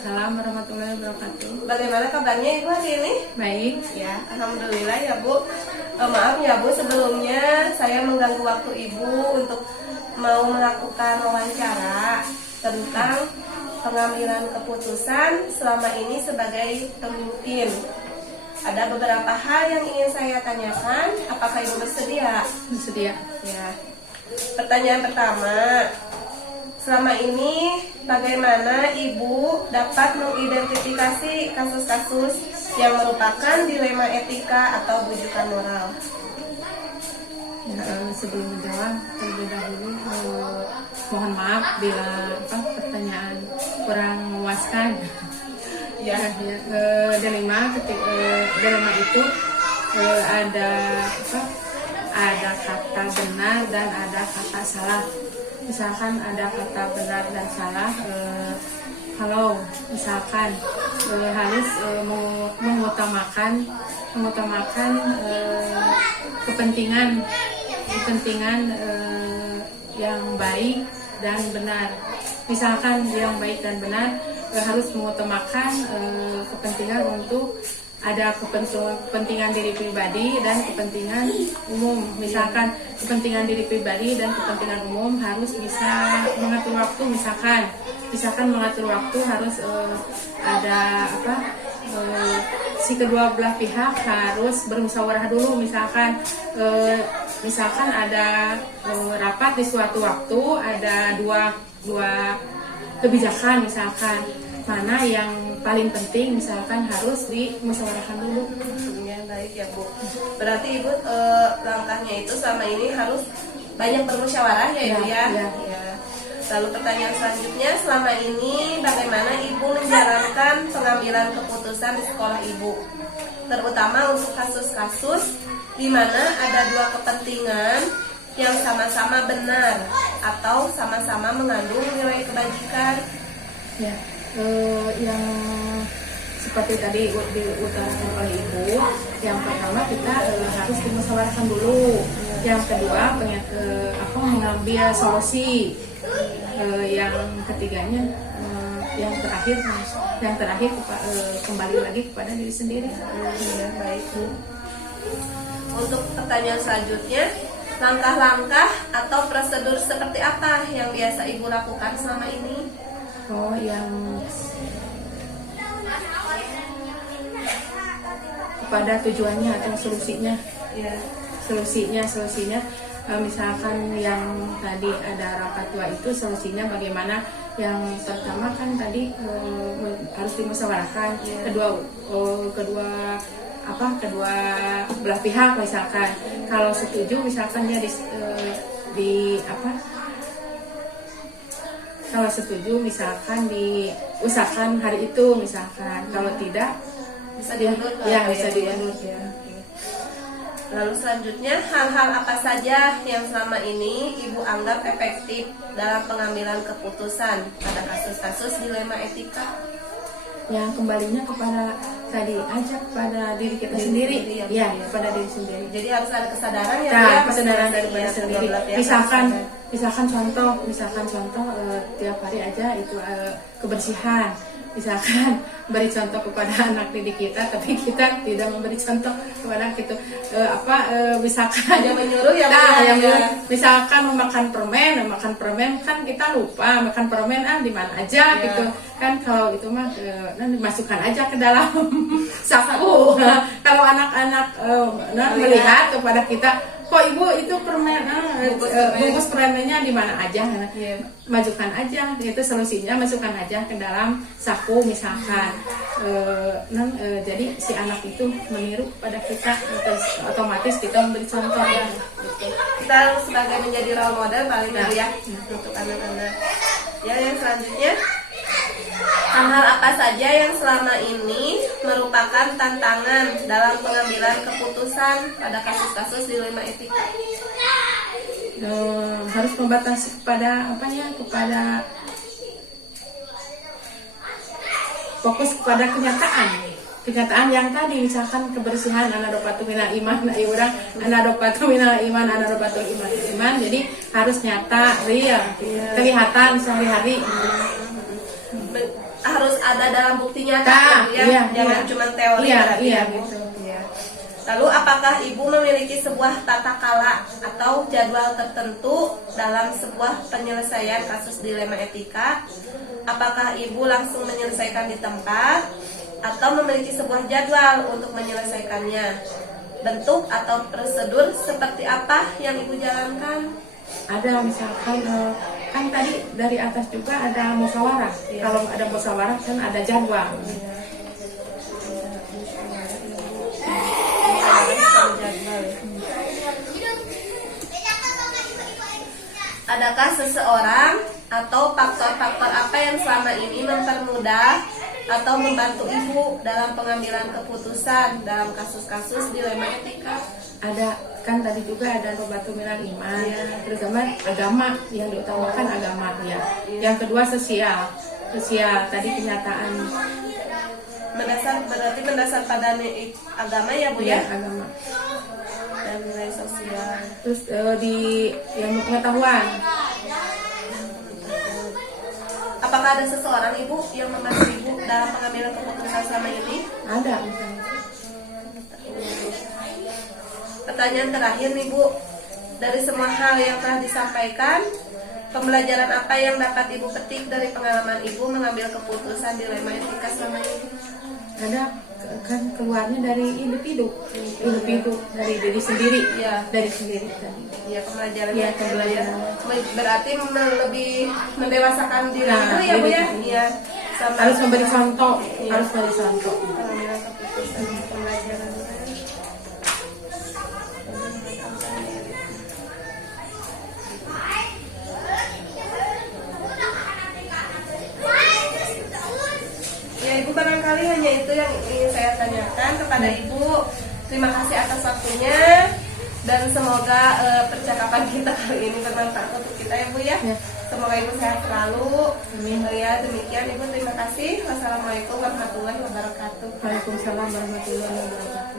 Waalaikumsalam warahmatullahi wabarakatuh. Bagaimana kabarnya Ibu hari ini? Baik. Ya, alhamdulillah ya Bu. Maaf ya Bu, sebelumnya saya mengganggu waktu Ibu untuk mau melakukan wawancara tentang pengambilan keputusan selama ini sebagai pemimpin. Ada beberapa hal yang ingin saya tanyakan. Apakah Ibu bersedia? Bersedia. Ya. Pertanyaan pertama, selama ini bagaimana Ibu dapat mengidentifikasi kasus-kasus yang merupakan dilema etika atau bujukan moral? Ya, sebelum menjawab terlebih dahulu mohon maaf bila pertanyaan kurang memuaskan. Ya, dilema itu ada kata benar dan ada kata salah. Misalkan ada kata benar dan salah, kalau misalkan harus mengutamakan kepentingan yang baik dan benar. Misalkan yang baik dan benar harus mengutamakan kepentingan untuk ada kepentingan diri pribadi dan kepentingan umum. Misalkan kepentingan diri pribadi dan kepentingan umum harus bisa mengatur waktu. Misalkan mengatur waktu harus ada si kedua belah pihak harus bermusyawarah dulu. Misalkan ada rapat di suatu waktu, ada dua kebijakan, misalkan mana yang paling penting, misalkan harus dimusyawarahkan dulu. Ya, baik ya Bu. Berarti Ibu langkahnya itu selama ini harus banyak bermusyawarah ya Ibu ya. Lalu pertanyaan selanjutnya, selama ini bagaimana Ibu menjalankan pengambilan keputusan di sekolah Ibu, terutama untuk kasus-kasus di mana ada dua kepentingan yang sama-sama benar atau sama-sama mengandung nilai kebajikan? Ya, yang seperti tadi diutarakan oleh Ibu, yang pertama kita harus dimusyawarahkan dulu. Yang kedua mengambil solusi. Yang ketiganya, yang terakhir kembali lagi kepada diri sendiri. Ya, baik Bu. Untuk pertanyaan selanjutnya, langkah-langkah atau prosedur seperti apa yang biasa Ibu lakukan selama ini? Yang kepada tujuannya atau solusinya. Ya, solusinya. Misalkan yang tadi ada rapat tua itu solusinya bagaimana? Yang pertama kan tadi harus dimusyawarahkan. Kedua belah pihak, misalkan kalau setuju misalkan dia kalau setuju misalkan diusahakan hari itu, misalkan kalau tidak bisa diundur. Bisa diundur ya. Lalu selanjutnya, hal-hal apa saja yang selama ini Ibu anggap efektif dalam pengambilan keputusan pada kasus-kasus dilema etika? Yang kembalinya kepada kepada diri kita sendiri. Kepada diri sendiri. Jadi harus ada kesadaran ya. Kesadaran daripada sendiri. Misalkan contoh tiap hari aja itu kebersihan. Misalkan beri contoh kepada anak didik kita, tapi kita tidak memberi contoh kepada kita. Misalkan hanya menyuruh misalkan makan permen kan kita lupa makan permen di mana aja gitu kan. Kalau itu mah dimasukkan aja ke dalam saku. Kalau anak-anak melihat kepada kita, kok Ibu itu permen bungkus permennya di mana aja, majukan aja, itu solusinya, masukkan aja ke dalam saku misalkan. Jadi si anak itu meniru pada kita, otomatis kita memberi contoh ya. Kita harus sebagai menjadi role model paling dulu ya untuk anak-anak. Ya, yang selanjutnya, hal-hal apa saja yang selama ini merupakan tantangan dalam pengambilan keputusan pada kasus-kasus dilema etika? Harus membatasi kepada fokus kepada kenyataan yang tadi, misalkan kebersihan, anadopatu minal iman, jadi harus nyata, real, kelihatan sehari-hari. harus ada dalam bukti nyata Nah, ya, iya, jangan iya. cuma teori Iya, berarti iya, ya, Bu. gitu. Iya. Lalu apakah ibu memiliki sebuah tata kala atau jadwal tertentu dalam sebuah penyelesaian kasus dilema etika? Apakah ibu langsung menyelesaikan di tempat atau memiliki sebuah jadwal untuk menyelesaikannya? Bentuk atau prosedur seperti apa yang ibu jalankan? Ada misalkan kan tadi dari atas juga ada musyawarah. Iya. Kalau ada musyawarah kan ada jadwal. Adakah seseorang atau faktor-faktor apa yang selama ini mempermudah atau membantu ibu dalam pengambilan keputusan dalam kasus-kasus dilema etika? Ada kan tadi juga ada pembantu minal iman, Iya. terutama agama yang diutamakan agama ya. Yang kedua sosial tadi kenyataan Berarti mendasar pada agama ya Bu ya, agama. dan nilai sosial. Terus di yang pengetahuan Apakah ada seseorang ibu yang membantu ibu dalam pengambilan keputusan selama ini? ada misalnya. Pertanyaan terakhir nih Bu, dari semua hal yang telah disampaikan, pembelajaran apa yang dapat ibu petik dari pengalaman ibu mengambil keputusan dilema etika selama ini? Ada kan keluarnya dari individu dari diri sendiri Iya. dari sendiri tadi. Ya pembelajaran. Iya, pembelajaran. Berarti lebih mendewasakan diri Nah, ibu ya Bu ya. diri. Iya. Sama Harus memberi contoh, Iya. harus memberi contoh. pengambilan keputusan pembelajaran. Ya Ibu, barangkali hanya itu yang ingin saya tanyakan kepada Ibu. Terima kasih atas waktunya dan semoga percakapan kita kali ini bermanfaat untuk kita ya Bu ya. Ya. Semoga Ibu sehat selalu. Amin. Ya demikian Ibu, terima kasih. Wassalamualaikum warahmatullahi wabarakatuh. Waalaikumsalam warahmatullahi wabarakatuh.